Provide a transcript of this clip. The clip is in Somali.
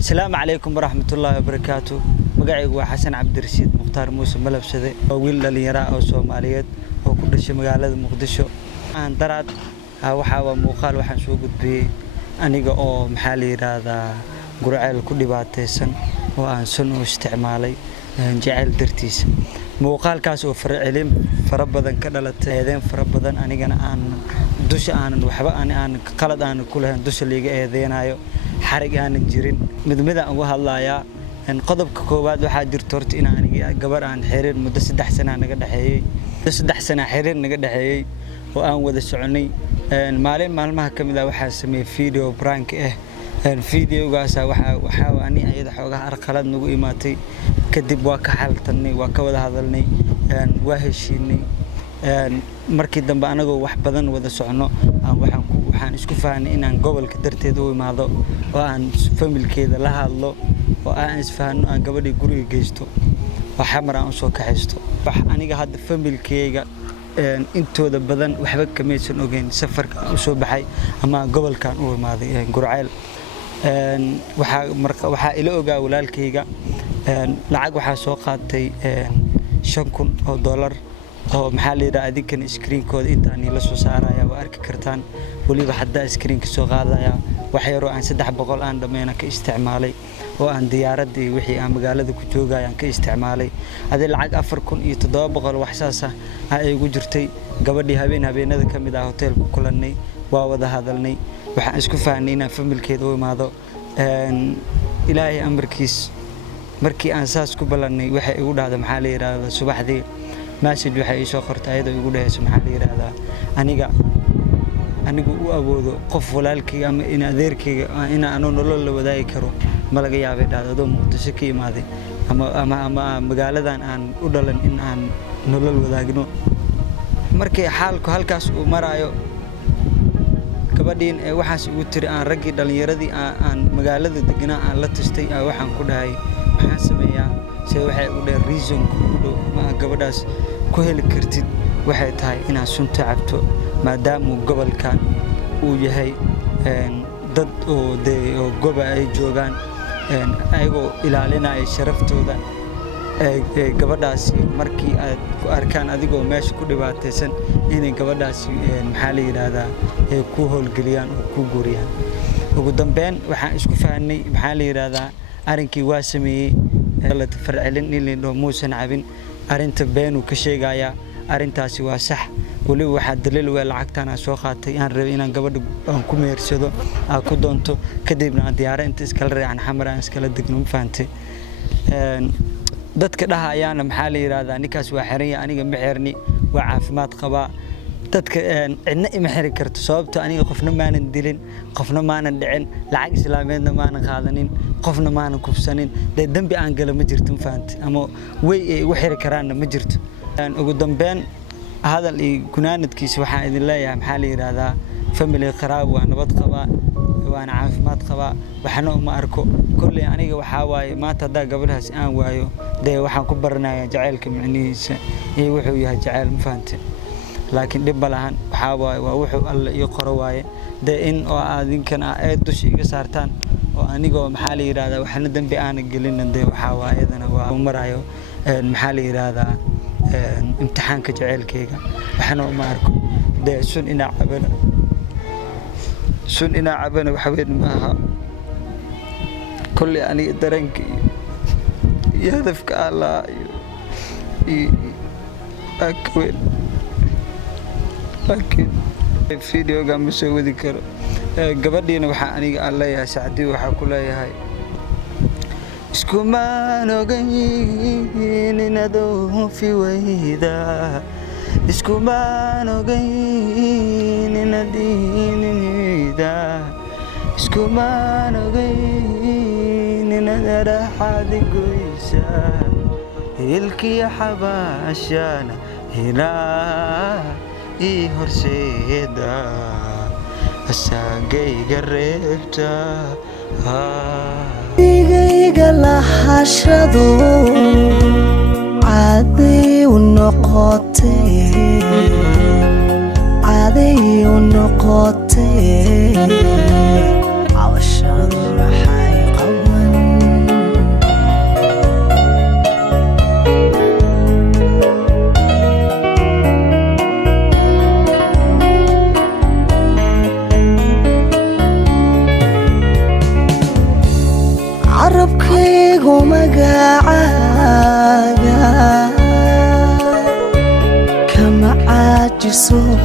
السلام عليكم ورحمة الله وبركاته. مقعي حسن عبد الرشيد مختار موسى ملبسده ويل dhalinyaro oo Soomaaliyeed oo ku dhashay magaalada Muqdisho aan daraad waxa muuqaal waxaan soo gudbiyay aniga oo maxaa la yiraahdaa gurceel ku dhibaataysan oo aan sun u isticmaalay jacayl dartiis muuqaalkaas oo farcelin fara badan ka dhalatay eedeyn fara badan anigana aan dusha aan waxba aan qalad aan ku lahayn dusha liiga eedeynayo xarig aan jirin midmida aan uga hadlayaa in qodobka koowaad waxa jirto horta in aniga gabar aan xiriir muddo 3 sano naga dhaxeeyay 3 sano xiriir naga dhaxeeyay oo aan wada soconay maalin maalmaha kamid ah waxa sameeyay video prank videogaas waxa ani ayada xoogaa arqalad nagu imaatay kadib waa ka xaltanay waa ka wada hadalnay waa heshiinay markii dambe anagoo wax badan wada socono waxaan isku fahanay in aan gobolka darteed u imaado oo aan familkeeda la hadlo oo aan isfahanno aan gabadhii guriga geysto waxa mar aan soo kaxaysto wax aniga hadda familkeega intooda badan waxba kamaysan ogeyn safarka u soo baxay ama gobolkan u imaaday gurceel waxa ila ogaa walaalkeyga lacag waxa soo qaatay $5,000 oo maxaa la yiraahdaa adinkan screen kooda inta aan la soo saaraya waa arki kartaan waliba hadda screen ka soo qaadaya wax yar oo aan 300 aan dhameena ka isticmaalay oo aan diyaaradii wixii aan magaalada ku joogay aan ka isticmaalay adii lacag 4,700 wax saas ah ay ugu jirtay gabadhii habeenada kamid ah hotel ku kulanay waa wada hadalnay waxaan isku fahanay in familkeeda u imaado ilaahay amarkiis markii aan saas ku balanay waxa igu dhacday maxaa la yiraahdaa subaxdii message waxa ay soo qortay ayada igu dhahayso maxaa la yiraahdaa anigu u awoodo qof walaalkeyga ama in adeerkeyga in aan nolol la wadaagi karo ma laga yaabay dhacdo Muqdisho ka imaaday ama magaaladan aan u dhalan in aan nolol wadaagno markii xaalku halkaas uu marayo gabadhiin waxaas ugu tiri aan ragii dhalinyaradii aan magaalada deganaa aan la tastay waxaan ku dhahay maxaa sameeyaa waxay u dheer reason ku ma gabadhaas ku heli kartid waxay tahay inaad sunta cabto maadaama gobolkan uu yahay dad oo goba ay joogan ayagoo ilaalinaya sharaftooda gabadhaasi markii aad ku arkaan adigoo meesha ku dhibaataysan inay gabadhaasi maxaa la yiraahdaa ku howlgeliyaan oo ku guuriyaan ugu dambeyn waxaan isku fahanay maxaa la yiraahdaa arinkii waa sameeyay la farcelin in loo muusan cabin arinta beenu ka sheegaya arintaasi waa sax waliba waxa dalil waa lacagtana soo qaatay aan rabay inaan gabadha aan ku meersado aan ku doonto kadibna diyaarinta iskala reecan xamar aan iskala degno faantay dadka dhahayaana maxaa la yiraahdaa ninkaas waa xiran aniga ma xirni waa caafimaad qaba dadka cidna ima xiri karto sababtoo aniga qofna maanan dilin qofna maanan dhicin lacag islaameedna maanan qaadanin qofna maanan kufsanin dambi aan gala ma jirto faantay ama way ay ugu xiri karaana ma jirto ugu dambeyn hadal iyo gunaanadkiisa waxaan idin leeyahay maxaa la yiraahdaa family qaraab waa nabad qaba waana caafimaad qaba waxna uma arko kulli aniga waxa waaye maanta hadaa gabadhaas aan waayo waxaan ku baranayaa jacaylka macnihiisa iyo wuxuu yahay jacayl ma faantay laakiin dib balahan waxa waaye waa wuxuu alla iyo qoro waaye in oo adinkan ay dushi iga saartaan oo aniga maxaa la yiraahdaa waxna dambi aan gelin waxa waayadana waa marayo maxaa la yiraahdaa imtixaanka jacaylkeyga waxna uma arko sun ina cabana waxa weyn maaha kulli aniga dareenkii iyo hadafka Allah iyo akweyn laakiin videoga ma soo wadi karo gabadhiina waxa aniga aan leeyahay saacadii waxa ku leeyahay isku maanogayn inadoo fi wayda isku maanogayn inadinida isku maanogayn inadara xadigoysa ilkii xabaashana hina horseeda asagayga reebta igayga lahashadu caday u noqotay awashadu waxay qaban afkaygu magacaaga kama caajiso